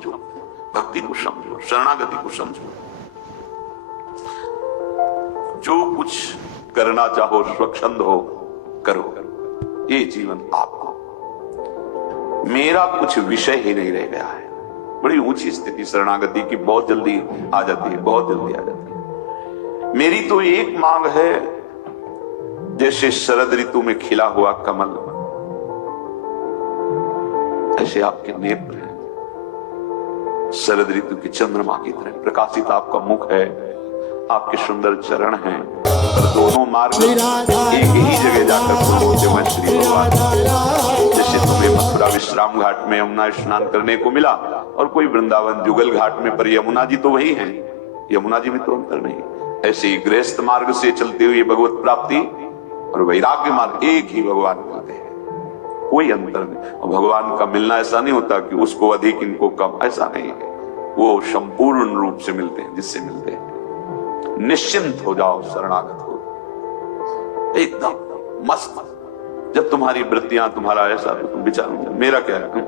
समझो, भक्ति को समझो, शरणागति को समझो। जो कुछ करना चाहो स्वच्छंद हो करो, ये जीवन आपको, मेरा कुछ विषय ही नहीं रह गया है। बड़ी ऊंची स्थिति शरणागति की बहुत जल्दी आ जाती है, बहुत जल्दी आ जाती है। मेरी तो एक मांग है, जैसे शरद ऋतु में खिला हुआ कमल, ऐसे आपके नेत्र हैं शरद ऋतु की चंद्रमा की तरह प्रकाशित। आपका मुख है, आपके सुंदर चरण हैं, पर दोनों मार्ग एक ही जगह जाकर बोलते मैं श्री भगवान। जैसे तुम्हें मथुरा विश्राम घाट में यमुना स्नान करने को मिला और कोई वृंदावन जुगल घाट में, पर यमुना जी तो वही हैं, यमुना जी में तो अंतर नहीं। ऐसे ही गृहस्थ मार्ग से चलते हुए भगवत प्राप्ति और वैराग्य मार्ग एक ही भगवान मिलते हैं, कोई अंतर नहीं। और भगवान का मिलना ऐसा नहीं होता कि उसको अधिक इनको कम, ऐसा नहीं है। वो संपूर्ण रूप से मिलते हैं, जिससे मिलते हैं। निश्चिंत हो जाओ, शरणागत हो एकदम मस्त। जब तुम्हारी वृत्तियां तुम्हारा ऐसा, तो तुम विचार मेरा क्या है,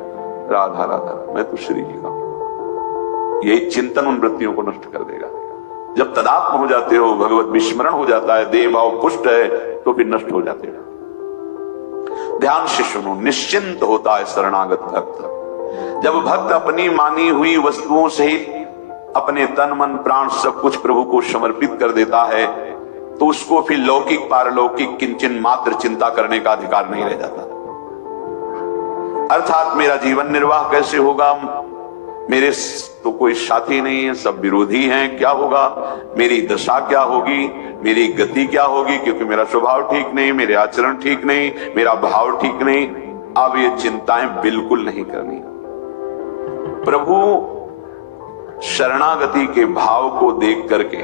राधा राधा, मैं तो श्री जी का हूं। यही चिंतन उन वृत्तियों को नष्ट कर देगा। जब तदात्म हो जाते हो, भगवत विस्मरण हो जाता है, देह भाव पुष्ट है, तो फिर नष्ट हो जाते हो। ध्यान से सुनो, निश्चिंत होता है शरणागत भक्त। जब भक्त अपनी मानी हुई वस्तुओं सहित अपने तन मन प्राण सब कुछ प्रभु को समर्पित कर देता है, तो उसको फिर लौकिक पारलौकिक किंचन मात्र चिंता करने का अधिकार नहीं रह जाता। अर्थात मेरा जीवन निर्वाह कैसे होगा, मेरे तो कोई साथी नहीं है, सब विरोधी हैं, क्या होगा, मेरी दशा क्या होगी, मेरी गति क्या होगी, क्योंकि मेरा स्वभाव ठीक नहीं, मेरे आचरण ठीक नहीं, मेरा भाव ठीक नहीं। अब ये चिंताएं बिल्कुल नहीं करनी। प्रभु शरणागति के भाव को देख करके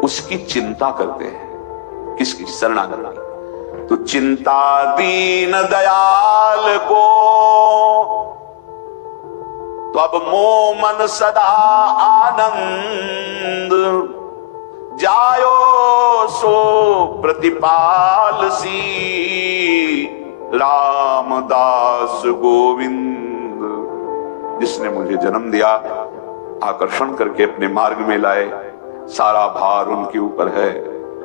उसकी चिंता करते हैं। किसकी? शरणागति। तो चिंता दीन दयाल को, तो अब मोह मन सदा आनंद, जायो सो प्रतिपाल सी, रामदास गोविंद। जिसने मुझे जन्म दिया, आकर्षण करके अपने मार्ग में लाए, सारा भार उनके ऊपर है।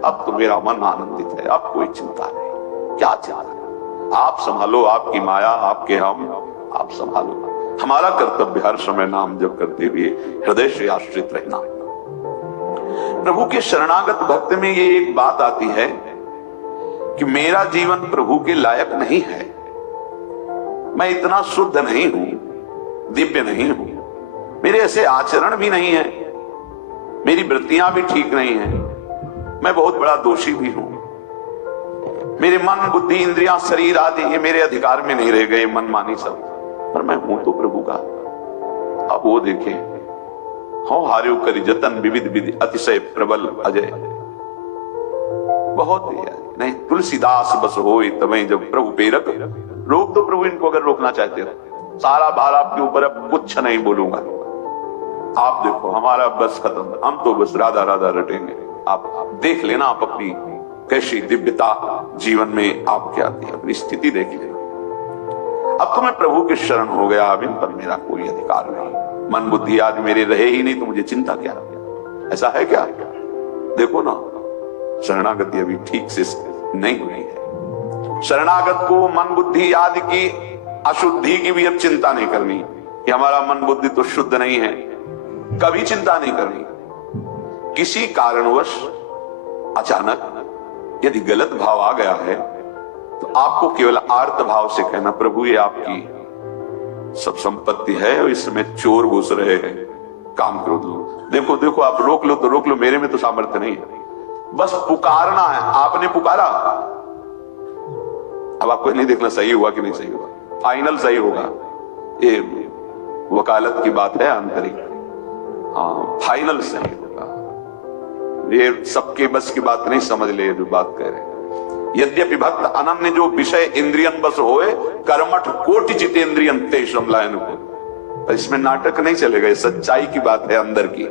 अब तो मेरा मन आनंदित है, अब कोई चिंता नहीं। क्या चिंता? आप संभालो, आपकी माया, आपके हम, आप संभालो। हमारा कर्तव्य हर समय नाम जप करते हुए हृदय से आश्रित रहना। प्रभु के शरणागत भक्त में ये एक बात आती है कि मेरा जीवन प्रभु के लायक नहीं है, मैं इतना शुद्ध नहीं हूं, दिव्य नहीं हूं, मेरे ऐसे आचरण भी नहीं है, मेरी वृत्तियां भी ठीक नहीं है, मैं बहुत बड़ा दोषी भी हूं, मेरे मन बुद्धि इंद्रियां शरीर आदि ये मेरे अधिकार में नहीं रह गए, मनमानी सब, पर मैं हूं तो प्रभु का। अब वो देखें, हो हार्यो करी जतन विविध विधि अतिशय प्रबल अजय। बहुत नहीं, तुलसीदास बस होए तबे जब प्रभु प्रेरक। रोक दो प्रभु इनको, अगर रोकना चाहते हो। सारा भार आपके ऊपर, अब कुछ नहीं बोलूंगा। आप देखो, हमारा बस खत्म, हम तो बस राधा राधा रटेंगे। आप देख लेना, आप अपनी कैसी दिव्यता जीवन में आपके आती है, अपनी स्थिति देख लेना। अब तो मैं प्रभु के शरण हो गया, अब इन पर मेरा कोई अधिकार नहीं। मन बुद्धि आज मेरे रहे ही नहीं, तो मुझे चिंता क्या? ऐसा है क्या? देखो ना, शरणागति अभी ठीक से नहीं हुई है। शरणागत को मन बुद्धि आदि की अशुद्धि की भी अब चिंता नहीं करनी कि हमारा मन बुद्धि तो शुद्ध नहीं है, कभी चिंता नहीं करनी। किसी कारणवश अचानक यदि गलत भाव आ गया है, तो आपको केवल आर्त भाव से कहना, प्रभु ये आपकी सब संपत्ति है और इसमें चोर घुस रहे हैं, काम करो दो। देखो देखो, आप रोक लो तो रोक लो, मेरे में तो सामर्थ्य नहीं है। बस पुकारना है, आपने पुकारा। अब आपको नहीं देखना सही हुआ कि नहीं सही हुआ, फाइनल सही होगा। ये वकालत की बात है आंतरिक, हाँ फाइनल सही होगा। ये सबके बस की बात नहीं, समझ ले जो बात कह रहे हैं। यद्यपि भक्त अनन्य जो विषय इंद्रियन बस होए, कर्मठ कोटि जितेंद्रियन ते समलायन को। इसमें नाटक नहीं चलेगा, ये सच्चाई की बात है अंदर की।